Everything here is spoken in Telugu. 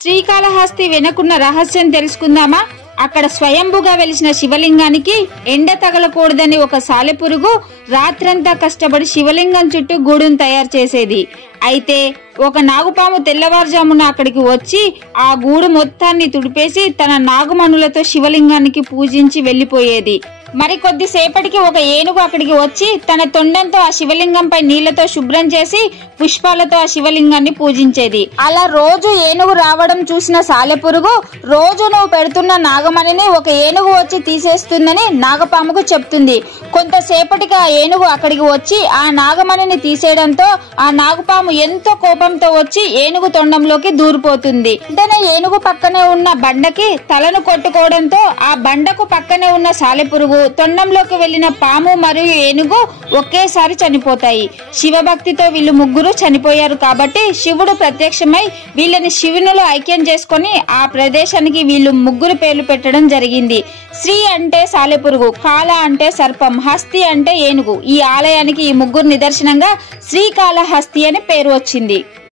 శ్రీకాళహస్తి వెనుకున్న రహస్యం తెలుసుకుందామా? అక్కడ స్వయంభుగా వెలిసిన శివలింగానికి ఎండ తగలకూడదని ఒక సాలెపురుగు రాత్రంతా కష్టపడి శివలింగం చుట్టూ గూడును తయారు చేసేది. అయితే ఒక నాగుపాము తెల్లవారుజామున అక్కడికి వచ్చి ఆ గూడు మొత్తాన్ని తుడిపేసి తన నాగుమణులతో శివలింగానికి పూజించి వెళ్లిపోయేది. మరికొద్ది సేపటికి ఒక ఏనుగు అక్కడికి వచ్చి తన తొండంతో ఆ శివలింగంపై నీళ్లతో శుభ్రం చేసి పుష్పాలతో ఆ శివలింగాన్ని పూజించేది. అలా రోజు ఏనుగు రావడం చూసిన సాలెపురుగు రోజు నువ్వు పెడుతున్న నాగమణిని ఒక ఏనుగు వచ్చి తీసేస్తుందని నాగపాముకు చెప్తుంది. కొంతసేపటికి ఆ ఏనుగు అక్కడికి వచ్చి ఆ నాగమణిని తీసేయడంతో ఆ నాగుపాము ఎంతో కోపంతో వచ్చి ఏనుగు తొండంలోకి దూరిపోతుంది. వెంటనే ఏనుగు పక్కనే ఉన్న బండకి తలను కొట్టుకోవడంతో ఆ బండకు పక్కనే ఉన్న సాలెపురుగు తొండంలోకి వెళ్లిన పాము మరియు ఏనుగు ఒకేసారి చనిపోతాయి. శివభక్తితో వీళ్ళు ముగ్గురు చనిపోయారు కాబట్టి శివుడు ప్రత్యక్షమై వీళ్ళని శివునిలో ఐక్యం చేసుకొని ఆ ప్రదేశానికి వీళ్ళు ముగ్గురు పేర్లు పెట్టడం జరిగింది. శ్రీ అంటే సాలెపురుగు, కాల అంటే సర్పం, హస్తి అంటే ఏనుగు. ఈ ఆలయానికి ఈ ముగ్గురు నిదర్శనంగా శ్రీకాళహస్తి అని పేరు వచ్చింది.